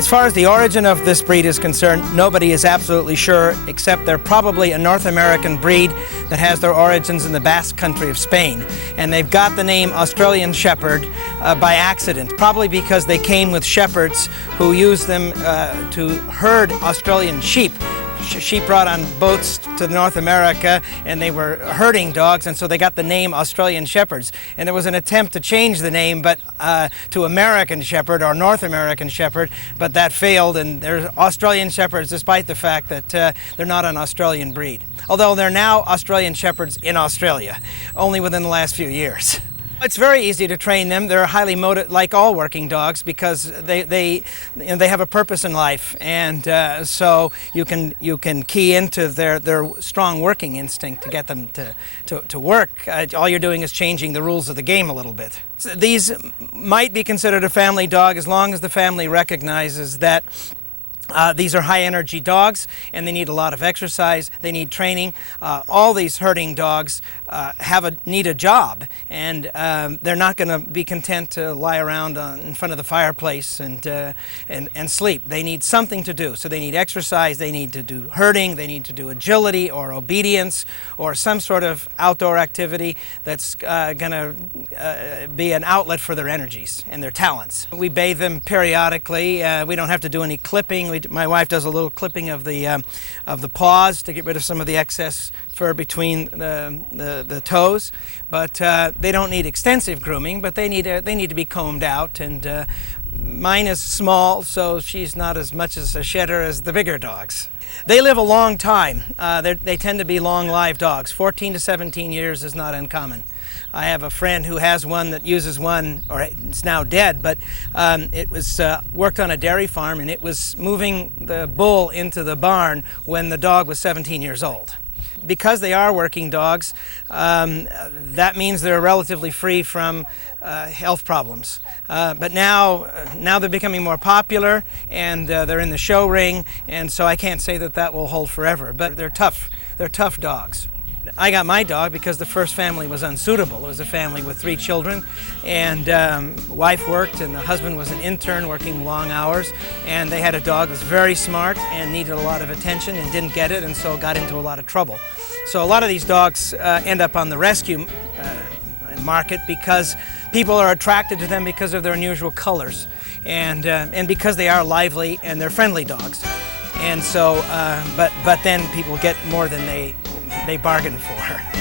As far as the origin of this breed is concerned, nobody is absolutely sure, except they're probably a North American breed that has their origins in the Basque country of Spain. And they've got the name Australian Shepherd by accident, probably because they came with shepherds who used them to herd Australian sheep. Sheep brought on boats to North America, and they were herding dogs, and so they got the name Australian Shepherds. And there was an attempt to change the name but to American Shepherd or North American Shepherd, but that failed, and they're Australian Shepherds despite the fact that they're not an Australian breed. Although they're now Australian Shepherds in Australia, only within the last few years. It's very easy to train them. They're highly motivated, like all working dogs, because they have a purpose in life, and so you can key into their strong working instinct to get them to work. All you're doing is changing the rules of the game a little bit. So these might be considered a family dog as long as the family recognizes that these are high-energy dogs, and they need a lot of exercise. They need training. All these herding dogs need a job, and they're not going to be content to lie around in front of the fireplace and sleep. They need something to do. So they need exercise. They need to do herding. They need to do agility or obedience or some sort of outdoor activity that's going to be an outlet for their energies and their talents. We bathe them periodically. We don't have to do any clipping. My wife does a little clipping of the paws to get rid of some of the excess fur between the toes, but they don't need extensive grooming. But they need to be combed out, and mine is small, so she's not as much as a shedder as the bigger dogs. They live a long time. They tend to be long-lived dogs. 14 to 17 years is not uncommon. I have a friend who has one that uses one, or it's now dead, but it was worked on a dairy farm, and it was moving the bull into the barn when the dog was 17 years old. Because they are working dogs, that means they're relatively free from health problems. But now they're becoming more popular, and they're in the show ring, and so I can't say that will hold forever, but they're tough. They're tough dogs. I got my dog because the first family was unsuitable. It was a family with 3 children, and wife worked, and the husband was an intern working long hours, and they had a dog that was very smart and needed a lot of attention and didn't get it, and so got into a lot of trouble. So a lot of these dogs end up on the rescue market because people are attracted to them because of their unusual colors, and because they are lively and they're friendly dogs. And so, but then people get more than they bargained for.